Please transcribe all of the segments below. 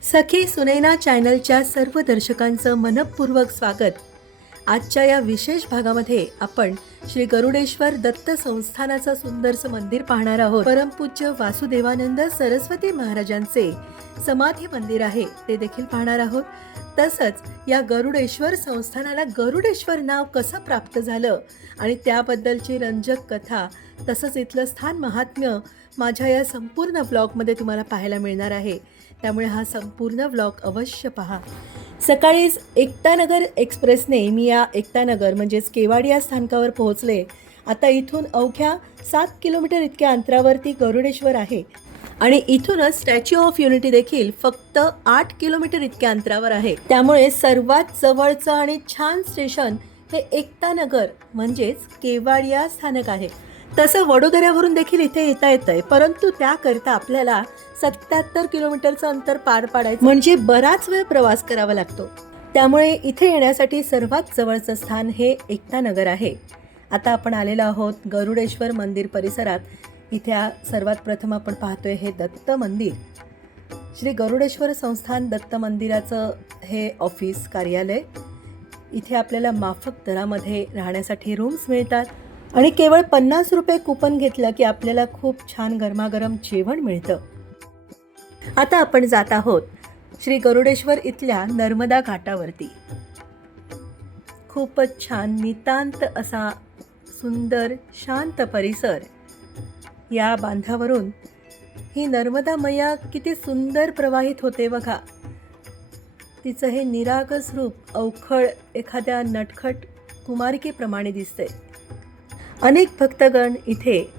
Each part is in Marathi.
सखी सुनैना चॅनलच्या सर्व दर्शकांचं मनपूर्वक स्वागत. आजच्या या विशेष भागामध्ये आपण श्री गरुडेश्वर दत्त संस्थानाचं सुंदरसं मंदिर पाहणार आहोत. परमपूज्य वासुदेवानंद सरस्वती महाराजांचे समाधी मंदिर आहे ते देखील पाहणार आहोत. तसंच या गरुडेश्वर संस्थानाला गरुडेश्वर नाव कसं प्राप्त झालं आणि त्याबद्दलची रंजक कथा तसंच इथलं स्थान महात्म्य माझ्या या संपूर्ण ब्लॉगमध्ये तुम्हाला पाहायला मिळणार आहे. त्यामुळे हा संपूर्ण व्लॉग अवश्य पहा. सकाळीच एकतानगर एक्सप्रेसने मी या एकतानगर म्हणजेच केवाडी या स्थानकावर पोहोचले. आता इथून अवघ्या सात किलोमीटर इतक्या अंतरावरती गरुडेश्वर आहे. आणि इथूनच स्टॅच्यू ऑफ युनिटी देखील फक्त आठ किलोमीटर इतक्या अंतरावर आहे. त्यामुळे सर्वात जवळचं आणि छान स्टेशन हे एकतानगर म्हणजेच केवाडिया स्थानक आहे. तसं वडोदऱ्यावरून देखील इथे येता येत आहे परंतु त्याकरता आपल्याला सत्याहत्तर किलोमीटरचं अंतर पार पाडायचं म्हणजे बराच वेळ प्रवास करावा लागतो. त्यामुळे इथे येण्यासाठी सर्वात जवळचं स्थान हे एकतानगर आहे. आता आपण आलेलो आहोत गरुडेश्वर मंदिर परिसरात. इथे सर्वात प्रथम आपण पाहतोय हे दत्त मंदिर. श्री गरुडेश्वर संस्थान दत्त मंदिराचं हे ऑफिस कार्यालय. इथे आपल्याला माफक दरामध्ये राहण्यासाठी रूम्स मिळतात. आणि केवळ पन्नास रुपये कुपन घेतलं की आपल्याला खूप छान गरमागरम जेवण मिळतं. आता आपण जात आहोत श्री गरुडेश्वर इथल्या नर्मदा घाटावरती. खूपच छान नितांत असा सुंदर शांत परिसर या बांधावरून ही नर्मदा मैया किती सुंदर प्रवाहित होते बघा. तिचं हे निरागस रूप अवखळ एखाद्या नटखट कुमारिकेप्रमाणे दिसते अनेक भक्तगण इथे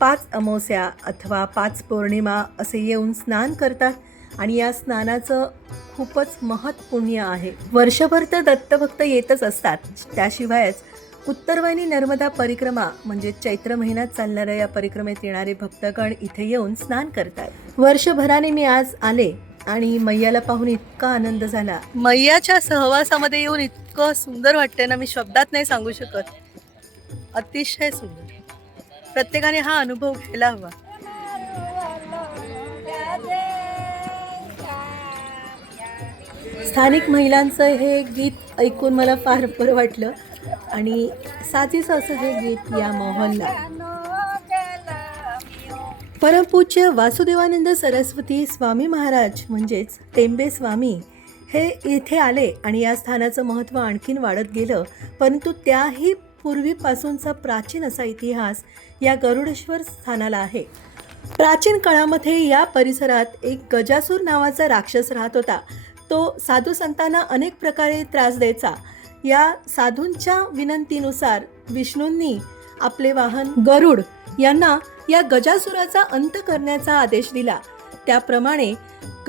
पाच अमावस्या अथवा पाच पौर्णिमा असे येऊन स्नान करतात आणि या स्नानाचं खूपच महत्पुण्य आहे. वर्षभर तर दत्तभक्त येतच असतात. त्याशिवायच उत्तरवाहिनी नर्मदा परिक्रमा म्हणजे चैत्र महिन्यात चालणाऱ्या या परिक्रमेत येणारे भक्तगण इथे येऊन स्नान करतात. वर्षभराने मी आज आले आणि मैयाला पाहून इतका आनंद झाला. मैयाच्या सहवासामध्ये येऊन इतकं सुंदर वाटतंय ना मी शब्दात नाही सांगू शकत. अतिशय सुंदर. प्रत्येकाने हा अनुभव घ्यायला हवा. स्थानिक महिलांचं हे गीत ऐकून मला फार बरं वाटलं. आणि साजेसं असं हे गीत या माहोलला परमपूज्य वासुदेवानंद सरस्वती स्वामी महाराज म्हणजेच टेंबे स्वामी हे इथे आले आणि या स्थानाचं महत्त्व आणखीन वाढत गेलं. परंतु त्याही पूर्वीपासूनचा प्राचीन असा इतिहास या गरुडेश्वर स्थानाला आहे. प्राचीन काळामध्ये या परिसरात एक गजासूर नावाचा राक्षस राहत होता. तो साधू संतांना अनेक प्रकारे त्रास द्यायचा. या साधूंच्या विनंतीनुसार विष्णूंनी आपले वाहन गरुड यांना या गजासुराचा अंत करण्याचा आदेश दिला. त्याप्रमाणे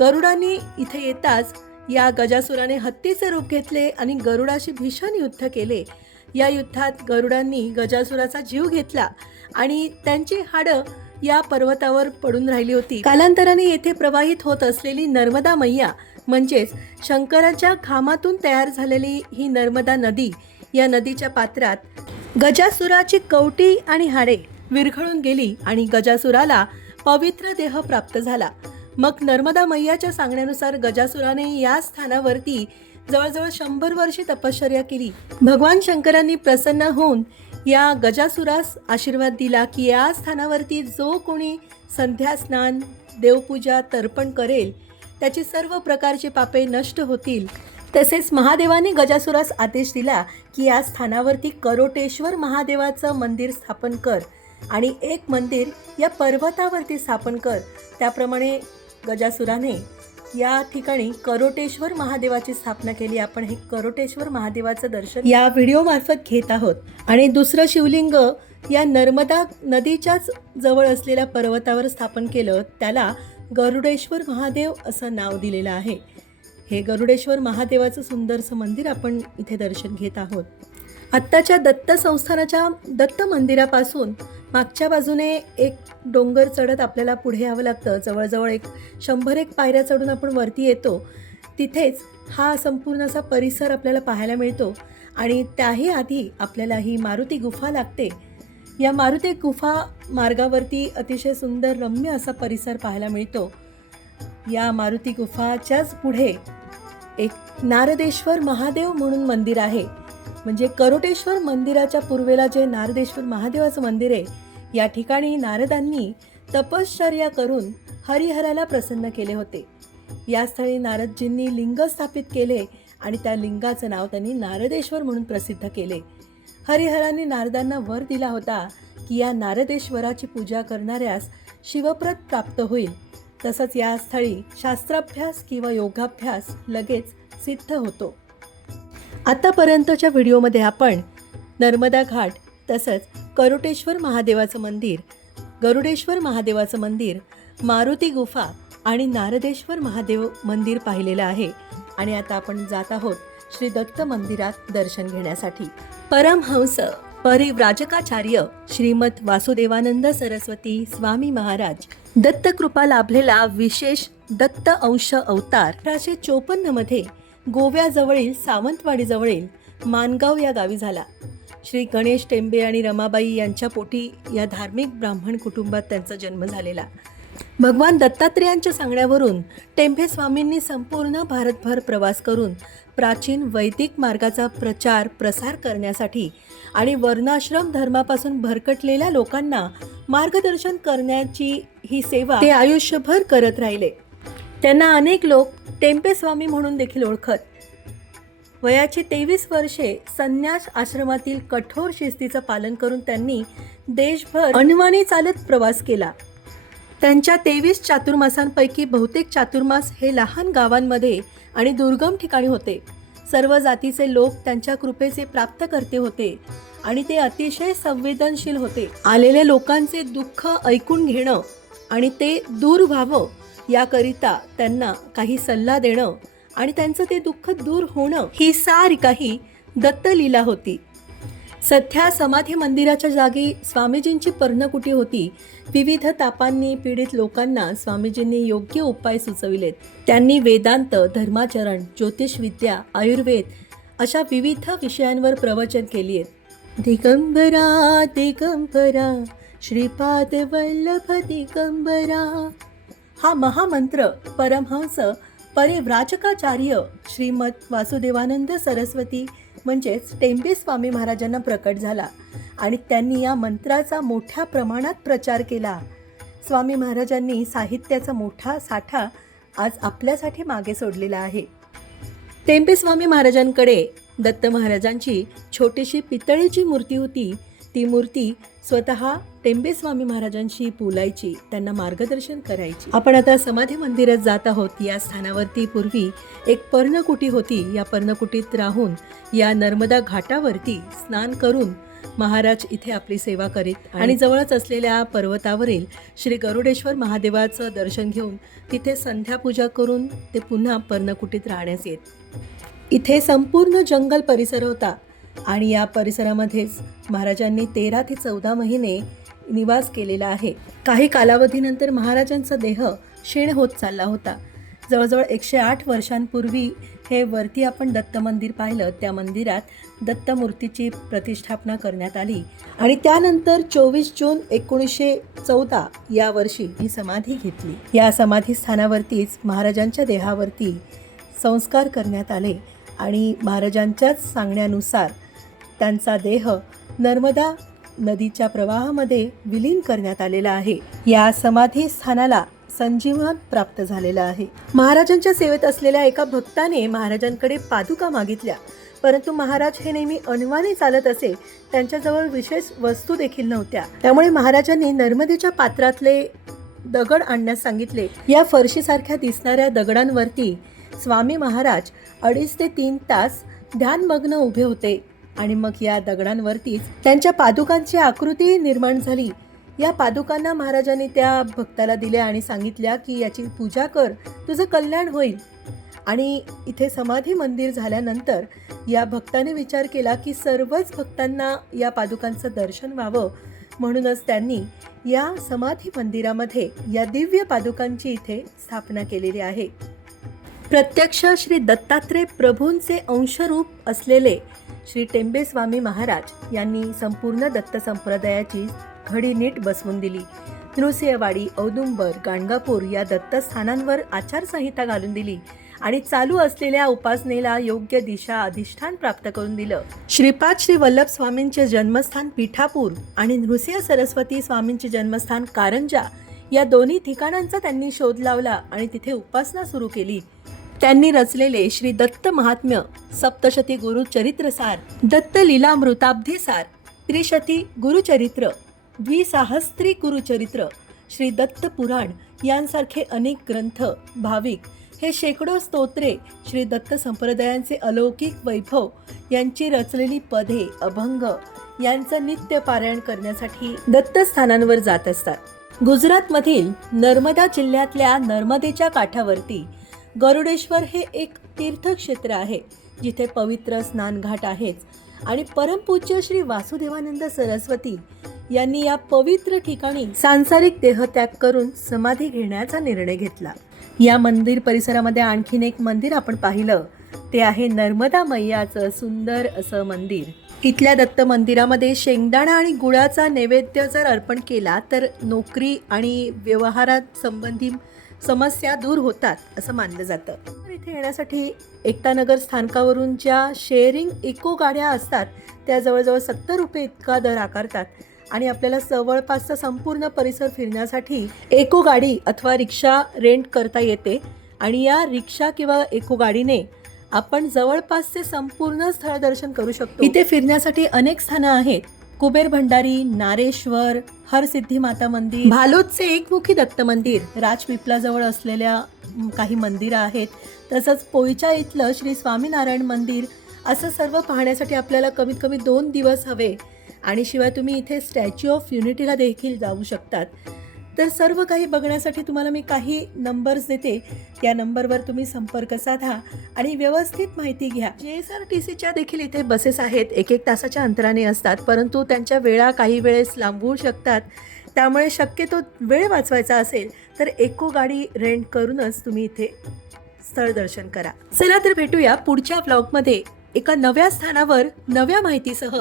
गरुडांनी इथे येताच या गजासुराने हत्तीचे रूप घेतले आणि गरुडाशी भीषण युद्ध केले. या युद्धात गरुडांनी गजासुराचा जीव घेतला आणि त्यांची हाडं या पर्वतावर पडून राहिली होती. कालांतराने येथे प्रवाहित होत असलेली नर्मदा मैया म्हणजेच शंकराच्या घामातून तयार झालेली ही नर्मदा नदी या नदीच्या पात्रात गजासुराची कवटी आणि हाडे विरघळून गेली आणि गजासुराला पवित्र देह प्राप्त झाला. मग नर्मदा मैयाच्या सांगण्यानुसार गजासुराने या स्थानावरती जवळजवळ शंभर वर्षे तपश्चर्या केली. भगवान शंकरांनी प्रसन्न होऊन या गजासुरास आशीर्वाद दिला की या स्थानावरती जो कोणी संध्या स्नान देवपूजा तर्पण करेल त्याची सर्व प्रकारची पापे नष्ट होतील. तसेच महादेवाने गजासुरास आदेश दिला की या स्थानावरती करोटेश्वर महादेवाचं मंदिर स्थापन कर आणि एक मंदिर या पर्वतावरती स्थापन कर. त्याप्रमाणे गजासुराने या ठिकाणी करोटेश्वर महादेवाची स्थापना केली. आपण हे करोटेश्वर महादेवाचं दर्शन या व्हिडिओ मार्फत घेत आहोत. आणि दुसरं शिवलिंग या नर्मदा नदीच्याच जवळ असलेल्या पर्वतावर स्थापन केलं त्याला गरुडेश्वर महादेव असं नाव दिलेलं आहे. हे गरुडेश्वर महादेवाचं सुंदरसं मंदिर आपण इथे दर्शन घेत आहोत. आत्ताच्या दत्त संस्थानाच्या दत्त मंदिरापासून मागच्या बाजूने एक डोंगर चढत आपल्याला पुढे यावं लागतं. जवळजवळ एक शंभर एक पायऱ्या चढून आपण वरती येतो. तिथेच हा संपूर्ण असा परिसर आपल्याला पाहायला मिळतो. आणि त्याही आधी आपल्याला ही मारुती गुफा लागते. या मारुती गुफा मार्गावरती अतिशय सुंदर रम्य असा परिसर पाहायला मिळतो. या मारुती गुफाच्याच पुढे एक नारदेश्वर महादेव म्हणून मंदिर आहे. म्हणजे करोटेश्वर मंदिराच्या पूर्वेला जे नारदेश्वर महादेवाचं मंदिर आहे या ठिकाणी नारदांनी तपश्चर्या करून हरिहराला प्रसन्न केले होते. या स्थळी नारदजींनी लिंग स्थापित केले आणि त्या लिंगाचं नाव त्यांनी नारदेश्वर म्हणून प्रसिद्ध केले. हरिहराने नारदांना वर दिला होता की या नारदेश्वराची पूजा करणाऱ्यास शिवप्रत प्राप्त होईल. तसंच या स्थळी शास्त्राभ्यास किंवा योगाभ्यास लगेच सिद्ध होतो. आतापर्यंतच्या व्हिडिओमध्ये आपण नर्मदा घाट तसंच करोटेश्वर महादेवाचं मंदिर गरुडेश्वर महादेवाचं मंदिर मारुती गुफा आणि नारदेश्वर महादेव मंदिर पाहिलेलं आहे. आणि आता आपण जात आहोत श्री दत्त मंदिरात दर्शन घेण्यासाठी. परमहंस परिव्राजकाचार्य श्रीमद वासुदेवानंद सरस्वती स्वामी महाराज दत्तकृपा लाभलेला विशेष दत्त अंश अवतार अठराशे चोपन्नमध्ये मध्ये गोव्याजवळील सावंतवाडीजवळील मानगाव या गावी झाला. श्री गणेश टेंबे आणि रमाबाई यांच्या पोटी या धार्मिक ब्राह्मण कुटुंबात त्यांचा जन्म झालेला. भगवान दत्तात्रेयांच्या सांगण्यावरून टेंभे स्वामींनी संपूर्ण भारतभर प्रवास करून प्राचीन वैदिक मार्गाचा प्रचार प्रसार करण्यासाठी आणि वर्णाश्रम धर्मापासून भरकटलेल्या लोकांना मार्गदर्शन करण्याची ही सेवा ते आयुष्यभर करत राहिले. त्यांना अनेक लोक टेंपे स्वामी म्हणून देखील ओळखत. वयाची तेवीस वर्षे संन्यास आश्रमातील कठोर शिस्तीचं पालन करून त्यांनी देशभर अनवाणी चालत प्रवास केला. त्यांच्या तेवीस चातुर्मासांपैकी बहुतेक चातुर्मास हे लहान गावांमध्ये आणि दुर्गम ठिकाणी होते. सर्व जातीचे लोक त्यांच्या कृपेचे प्राप्तकर्ते होते आणि ते अतिशय संवेदनशील होते. आलेल्या लोकांचे दुःख ऐकून घेणं आणि ते दूर व्हावं याकरिता त्यांना काही सल्ला देणं आणि त्यांचं ते दुःख दूर होणं ही सारी काही दत्तलीला होती. सध्या समाधी मंदिराच्या जागी स्वामीजींची पर्णकुटी होती. विविध तापांनी पीडित लोकांना स्वामीजींनी योग्य उपाय सुचविलेत. त्यांनी वेदांत धर्माचरण ज्योतिषविद्या आयुर्वेद अशा विविध विषयांवर प्रवचन केली आहेत दिगंबरा दिगंबरा श्रीपाद वल्लभ दिगंबरा हा महामंत्र परमहंस परिव्राजकाचार्य श्रीमद वासुदेवानंद सरस्वती म्हणजेच टेंबे स्वामी महाराजांना प्रकट झाला आणि त्यांनी या मंत्राचा मोठ्या प्रमाणात प्रचार केला. स्वामी महाराजांनी साहित्याचा मोठा साठा आज आपल्यासाठी मागे सोडलेला आहे. टेंबे स्वामी महाराजांकडे दत्त महाराजांची छोटीशी पितळेची मूर्ती होती. ती मूर्ती स्वतः टेंबे स्वामी महाराजांशी बोलायची त्यांना मार्गदर्शन करायची. आपण आता समाधी मंदिरात जात आहोत. या स्थानावरती पूर्वी एक पर्णकुटी होती. या पर्णकुटीत राहून या नर्मदा घाटावरती स्नान करून महाराज इथे आपली सेवा करीत आणि जवळच असलेल्या पर्वतावरील श्री गरुडेश्वर महादेवाचं दर्शन घेऊन तिथे संध्यापूजा करून ते पुन्हा पर्णकुटीत राहण्यास येत. इथे संपूर्ण जंगल परिसर होता. आणि या परिसरामध्येच महाराजांनी तेरा ते चौदा महिने निवास केलेला आहे. काही कालावधीनंतर महाराजांचा देह क्षीण होत चालला होता. जवळजवळ एकशे आठ वर्षांपूर्वी हे वरती आपण दत्त मंदिर पाहिलं. त्या मंदिरात दत्तमूर्तीची प्रतिष्ठापना करण्यात आली आणि त्यानंतर चोवीस जून एकोणीसशे चौदा या वर्षी ही समाधी घेतली. या समाधी स्थानावरतीच महाराजांच्या देहावरती संस्कार करण्यात आले आणि महाराजांच्याच सांगण्यानुसार त्यांचा देह नर्मदा नदीच्या प्रवाहामध्ये विलीन करण्यात आलेला आहे. या समाधी स्थानाला संजीवन प्राप्त झालेला आहे. महाराजांच्या सेवेत असलेल्या एका भक्ताने महाराजांकडे पादुका मागितल्या. परंतु महाराज हे नेहमी अनवाणी चालत असे. त्यांच्याजवळ विशेष वस्तू देखील नव्हत्या. त्यामुळे महाराजांनी नर्मदेच्या पात्रातले दगड आणण्यास सांगितले. या फरशीसारख्या दिसणाऱ्या दगडांवरती स्वामी महाराज अडीच ते तीन तास ध्यानमग्न उभे होते. आणि मग या दगडांवरतीच त्यांच्या पादुकांची आकृती निर्माण झाली. या पादुकांना महाराजांनी त्या भक्ताला दिल्या आणि सांगितल्या की याची पूजा कर तुझं कल्याण होईल. आणि इथे समाधी मंदिर झाल्यानंतर या भक्ताने विचार केला की सर्वच भक्तांना या पादुकांचं दर्शन व्हावं. म्हणूनच त्यांनी या समाधी मंदिरामध्ये या दिव्य पादुकांची इथे स्थापना केलेली आहे. प्रत्यक्ष श्री दत्तात्रय प्रभूंचे अंशरूप असलेले श्री टेंबे स्वामी महाराज यांनी संपूर्ण दत्त संप्रदायाची घडी नीट बसवून दिली. नृसिंहवाडी औदुंबर गाणगापूर या दत्तस्थानांवर आचारसंहिता घालून दिली आणि चालू असलेल्या उपासनेला योग्य दिशा अधिष्ठान प्राप्त करून दिलं. श्रीपाद श्री वल्लभ स्वामींचे जन्मस्थान पिठापूर आणि नृसिंह सरस्वती स्वामींचे जन्मस्थान कारंजा या दोन्ही ठिकाणांचा त्यांनी शोध लावला आणि तिथे उपासना सुरू केली. त्यांनी रचलेले श्री दत्त महात्म्य सप्तशती गुरुचरित्रसार दत्त लीलामृताब्धीसार त्रिशती गुरुचरित्र द्विसाहस्त्री गुरुचरित्र श्री दत्त पुराण यांसारखे अनेक ग्रंथ भाविक हे शेकडो स्तोत्रे श्री दत्त संप्रदायांचे अलौकिक वैभव यांची रचलेली पदे अभंग यांचं नित्य पारायण करण्यासाठी दत्तस्थानांवर जात असतात. गुजरातमधील नर्मदा जिल्ह्यातल्या नर्मदेच्या काठावरती गरुडेश्वर हे एक तीर्थक्षेत्र आहे जिथे पवित्र स्नानघाट आहेच. आणि परमपूज्य श्री वासुदेवानंद सरस्वती यांनी या पवित्र ठिकाणी सांसारिक देहत्याग करून समाधी घेण्याचा निर्णय घेतला. या मंदिर परिसरामध्ये आणखीन एक मंदिर आपण पाहिलं. ते आहे नर्मदा मैयाचं सुंदर असं मंदिर. इथल्या दत्त मंदिरामध्ये शेंगदाणा आणि गुळाचा नैवेद्य जर अर्पण केला तर नोकरी आणि व्यवहारात संबंधी समस्या दूर होतात असं मानलं जातं. तर इथे येण्यासाठी एकतानगर स्थानकावरून ज्या शेअरिंग इको गाड्या असतात त्या जवळजवळ सत्तर रुपये इतका दर आकारतात. आणि आपल्याला जवळपासचा संपूर्ण परिसर फिरण्यासाठी एको गाडी अथवा रिक्षा रेंट करता येते. आणि या रिक्षा किंवा एको गाडीने आपण जवळपासचे संपूर्ण स्थळ दर्शन करू शकतो. इथे फिरण्यासाठी अनेक स्थानं आहेत. कुबेर भंडारी नारेश्वर हरसिद्धी माता मंदिर भालोदचे एकमुखी दत्त मंदिर. राजपिपलाजवळ असलेल्या काही मंदिरं आहेत. तसंच पोईच्या इथलं श्री स्वामीनारायण मंदिर असं सर्व पाहण्यासाठी आपल्याला कमीत कमी दोन दिवस हवे. आणि शिवाय तुम्ही इथे स्टॅच्यू ऑफ युनिटीला देखील जाऊ शकतात. तर सर्व काही बघण्यासाठी तुम्हाला मी काही नंबर्स देते. या नंबरवर तुम्ही संपर्क साधा आणि व्यवस्थित माहिती घ्या. जे एस आर टी सीच्या देखील इथे बसेस आहेत. एक एक तासाच्या अंतराने असतात. परंतु त्यांच्या वेळा काही वेळेस लांबवू शकतात. त्यामुळे शक्यतो वेळ वाचवायचा असेल तर एको गाडी रेंट करूनच तुम्ही इथे स्थळ दर्शन करा. चला तर भेटूया पुढच्या ब्लॉगमध्ये एका नव्या स्थानावर नव्या माहितीसह.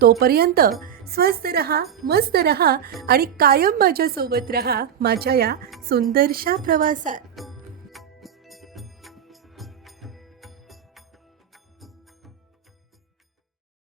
तोपर्यंत स्वस्त रहा मस्त रहा आणि कायम माझ्यासोबत रहा माझ्या या सुंदरशा प्रवासात.